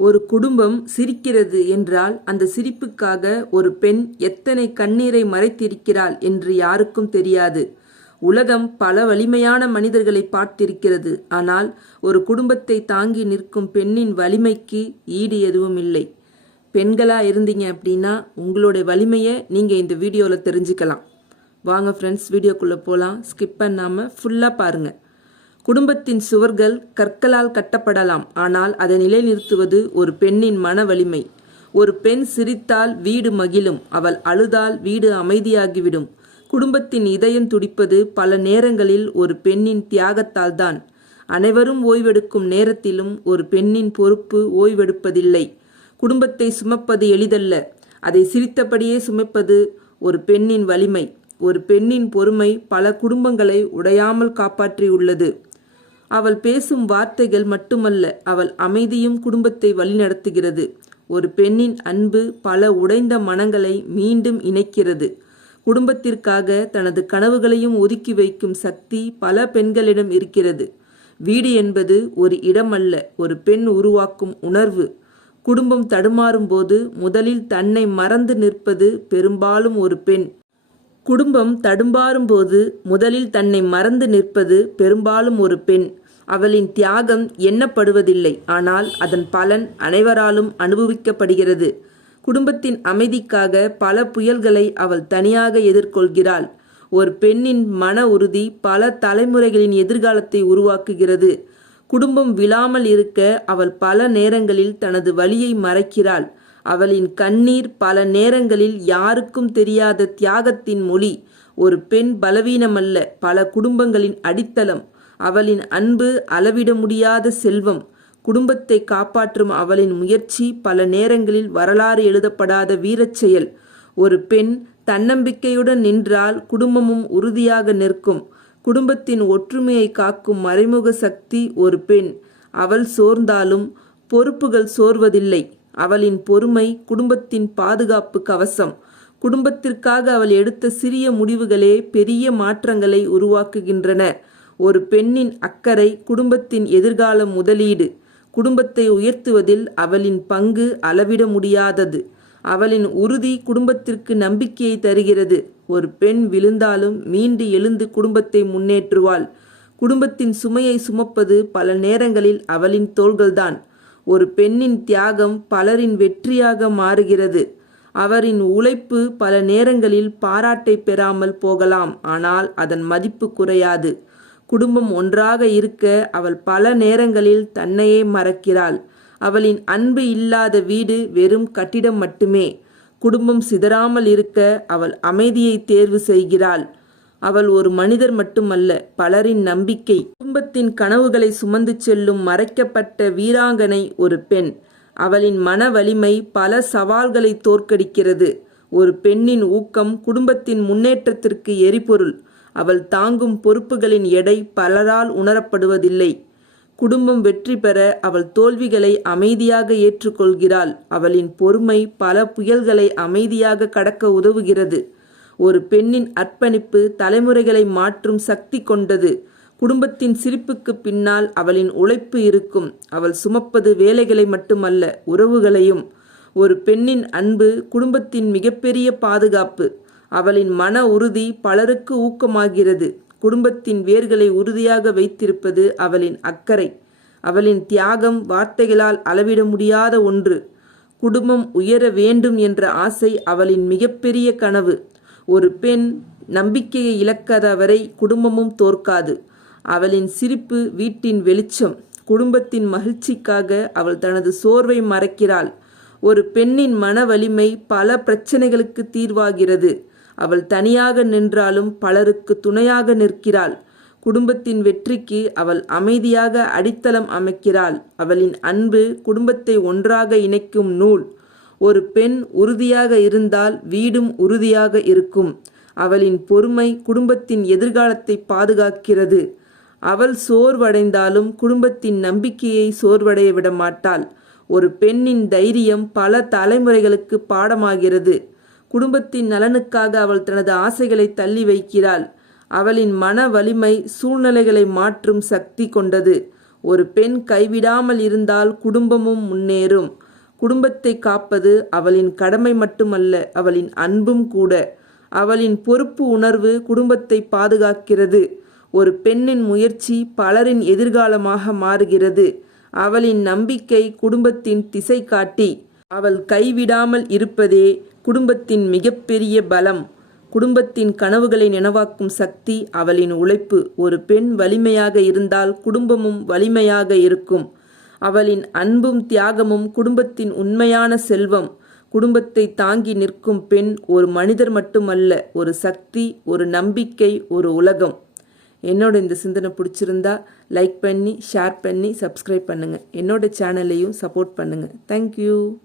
ஒரு குடும்பம் சிரிக்கிறது என்றால் அந்த சிரிப்புக்காக ஒரு பெண் எத்தனை கண்ணீரை மறைத்திருக்கிறாள் என்று யாருக்கும் தெரியாது. உலகம் பல வலிமையான மனிதர்களை பார்த்திருக்கிறது. ஆனால் ஒரு குடும்பத்தை தாங்கி நிற்கும் பெண்ணின் வலிமைக்கு ஈடு எதுவும் இல்லை. பெண்களா இருந்தீங்க அப்படின்னா உங்களுடைய வலிமையை நீங்க இந்த வீடியோவில் தெரிஞ்சுக்கலாம். வாங்க ஃப்ரெண்ட்ஸ், வீடியோக்குள்ள போகலாம். ஸ்கிப் பண்ணாம ஃபுல்லா பாருங்க. குடும்பத்தின் சுவர்கள் கற்களால் கட்டப்படலாம், ஆனால் அதை நிலைநிறுத்துவது ஒரு பெண்ணின் மன வலிமை. ஒரு பெண் சிரித்தால் வீடு மகிழும், அவள் அழுதால் வீடு அமைதியாகிவிடும். குடும்பத்தின் இதயம் துடிப்பது பல நேரங்களில் ஒரு பெண்ணின் தியாகத்தால் தான். அனைவரும் ஓய்வெடுக்கும் நேரத்திலும் ஒரு பெண்ணின் பொறுப்பு ஓய்வெடுப்பதில்லை. குடும்பத்தை சுமப்பது எளிதல்ல, அதை சிரித்தபடியே சுமப்பது ஒரு பெண்ணின் வலிமை. ஒரு பெண்ணின் பொறுமை பல குடும்பங்களை உடையாமல் காப்பாற்றியுள்ளது. அவள் பேசும் வார்த்தைகள் மட்டுமல்ல, அவள் அமைதியும் குடும்பத்தை வழிநடத்துகிறது. ஒரு பெண்ணின் அன்பு பல உடைந்த மனங்களை மீண்டும் இணைக்கிறது. குடும்பத்திற்காக தனது கனவுகளையும் ஒதுக்கி வைக்கும் சக்தி பல பெண்களிடம் இருக்கிறது. வீடு என்பது ஒரு இடம் அல்ல, ஒரு பெண் உருவாக்கும் உணர்வு. குடும்பம் தடுமாறும் போது முதலில் தன்னை மறந்து நிற்பது பெரும்பாலும் ஒரு பெண். குடும்பம் தடுமாறும் போது முதலில் தன்னை மறந்து நிற்பது பெரும்பாலும் ஒரு பெண். அவளின் தியாகம் எண்ணப்படுவதில்லை, ஆனால் அதன் பலன் அனைவராலும் அனுபவிக்கப்படுகிறது. குடும்பத்தின் அமைதிக்காக பல புயல்களை அவள் தனியாக எதிர்கொள்கிறாள். ஒரு பெண்ணின் மன உறுதி பல தலைமுறைகளின் எதிர்காலத்தை உருவாக்குகிறது. குடும்பம் விழாமல் இருக்க அவள் பல நேரங்களில் தனது வலியை மறைக்கிறாள். அவளின் கண்ணீர் பல நேரங்களில் யாருக்கும் தெரியாத தியாகத்தின் மொழி. ஒரு பெண் பலவீனமல்ல, பல குடும்பங்களின் அடித்தளம். அவளின் அன்பு அளவிட முடியாத செல்வம். குடும்பத்தை காப்பாற்றும் அவளின் முயற்சி பல நேரங்களில் வரலாறு எழுதப்படாத வீரச் செயல். ஒரு பெண் தன்னம்பிக்கையுடன் நின்றால் குடும்பமும் உறுதியாக நிற்கும். குடும்பத்தின் ஒற்றுமையை காக்கும் மறைமுக சக்தி ஒரு பெண். அவள் சோர்ந்தாலும் பொறுப்புகள் சோர்வதில்லை. அவளின் பொறுமை குடும்பத்தின் பாதுகாப்பு கவசம். குடும்பத்திற்காக அவள் எடுத்த சிறிய முடிவுகளே பெரிய மாற்றங்களை உருவாக்குகின்றன. ஒரு பெண்ணின் அக்கறை குடும்பத்தின் எதிர்கால முதலீடு. குடும்பத்தை உயர்த்துவதில் அவளின் பங்கு அளவிட முடியாதது. அவளின் உறுதி குடும்பத்திற்கு நம்பிக்கையை தருகிறது. ஒரு பெண் விழுந்தாலும் மீண்டு எழுந்து குடும்பத்தை முன்னேற்றுவாள். குடும்பத்தின் சுமையை சுமப்பது பல நேரங்களில் அவளின் தோள்கள்தான். ஒரு பெண்ணின் தியாகம் பலரின் வெற்றியாக மாறுகிறது. அவரின் உழைப்பு பல நேரங்களில் பாராட்டை பெறாமல் போகலாம், ஆனால் அதன் மதிப்பு குறையாது. குடும்பம் ஒன்றாக இருக்க அவள் பல நேரங்களில் தன்னையே மறக்கிறாள். அவளின் அன்பு இல்லாத வீடு வெறும் கட்டிடம் மட்டுமே. குடும்பம் சிதறாமல் இருக்க அவள் அமைதியை தேர்வு செய்கிறாள். அவள் ஒரு மனிதர் மட்டுமல்ல, பலரின் நம்பிக்கை. குடும்பத்தின் கனவுகளை சுமந்து செல்லும் மறைக்கப்பட்ட வீராங்கனை ஒரு பெண். அவளின் மன வலிமை பல சவால்களை தோற்கடிக்கிறது. ஒரு பெண்ணின் ஊக்கம் குடும்பத்தின் முன்னேற்றத்திற்கு எரிபொருள். அவள் தாங்கும் பொறுப்புகளின் எடை பலரால் உணரப்படுவதில்லை. குடும்பம் வெற்றி பெற அவள் தோல்விகளை அமைதியாக ஏற்றுக்கொள்கிறாள். அவளின் பொறுமை பல புயல்களை அமைதியாக கடக்க உதவுகிறது. ஒரு பெண்ணின் அர்ப்பணிப்பு தலைமுறைகளை மாற்றும் சக்தி கொண்டது. குடும்பத்தின் சிரிப்புக்கு பின்னால் அவளின் உழைப்பு இருக்கும். அவள் சுமப்பது வேலைகளை மட்டுமல்ல, உறவுகளையும். ஒரு பெண்ணின் அன்பு குடும்பத்தின் மிகப்பெரிய பாதுகாப்பு. அவளின் மன உறுதி பலருக்கு ஊக்கமாகிறது. குடும்பத்தின் வேர்களை உறுதியாக வைத்திருப்பது அவளின் அக்கறை. அவளின் தியாகம் வார்த்தைகளால் அளவிட முடியாத ஒன்று. குடும்பம் உயர வேண்டும் என்ற ஆசை அவளின் மிகப்பெரிய கனவு. ஒரு பெண் நம்பிக்கையை இழக்காத வரை குடும்பமும் தோற்காது. அவளின் சிரிப்பு வீட்டின் வெளிச்சம். குடும்பத்தின் மகிழ்ச்சிக்காக அவள் தனது சோர்வை மறைக்கிறாள். ஒரு பெண்ணின் மன வலிமை பல பிரச்சனைகளுக்கு தீர்வாகிறது. அவள் தனியாக நின்றாலும் பலருக்கு துணையாக நிற்கிறாள். குடும்பத்தின் வெற்றிக்கு அவள் அமைதியாக அடித்தளம் அமைக்கிறாள். அவளின் அன்பு குடும்பத்தை ஒன்றாக இணைக்கும் நூல். ஒரு பெண் உறுதியாக இருந்தால் வீடும் உறுதியாக இருக்கும். அவளின் பொறுமை குடும்பத்தின் எதிர்காலத்தை பாதுகாக்கிறது. அவள் சோர்வடைந்தாலும் குடும்பத்தின் நம்பிக்கையை சோர்வடைய விட மாட்டாள். ஒரு பெண்ணின் தைரியம் பல தலைமுறைகளுக்கு பாடமாகிறது. குடும்பத்தின் நலனுக்காக அவள் தனது ஆசைகளை தள்ளி வைக்கிறாள். அவளின் மன வலிமை சூழ்நிலைகளை மாற்றும் சக்தி கொண்டது. ஒரு பெண் கைவிடாமல் இருந்தால் குடும்பமும் முன்னேறும். குடும்பத்தை காப்பது அவளின் கடமை மட்டுமல்ல, அவளின் அன்பும் கூட. அவளின் பொறுப்பு உணர்வு குடும்பத்தை பாதுகாக்கிறது. ஒரு பெண்ணின் முயற்சி பலரின் எதிர்காலமாக மாறுகிறது. அவளின் நம்பிக்கை குடும்பத்தின் திசை காட்டி. அவள் கைவிடாமல் இருப்பதே குடும்பத்தின் மிகப்பெரிய பலம். குடும்பத்தின் கனவுகளை நினைவாக்கும் சக்தி அவளின் உழைப்பு. ஒரு பெண் வலிமையாக இருந்தால் குடும்பமும் வலிமையாக இருக்கும். அவளின் அன்பும் தியாகமும் குடும்பத்தின் உண்மையான செல்வம். குடும்பத்தை தாங்கி நிற்கும் பெண் ஒரு மனிதர் மட்டுமல்ல, ஒரு சக்தி, ஒரு நம்பிக்கை, ஒரு உலகம். என்னோட இந்த சிந்தனை பிடிச்சிருந்தா லைக் பண்ணி, ஷேர் பண்ணி, சப்ஸ்கிரைப் பண்ணுங்கள். என்னோட சேனலையும் சப்போர்ட் பண்ணுங்கள். தேங்க்யூ.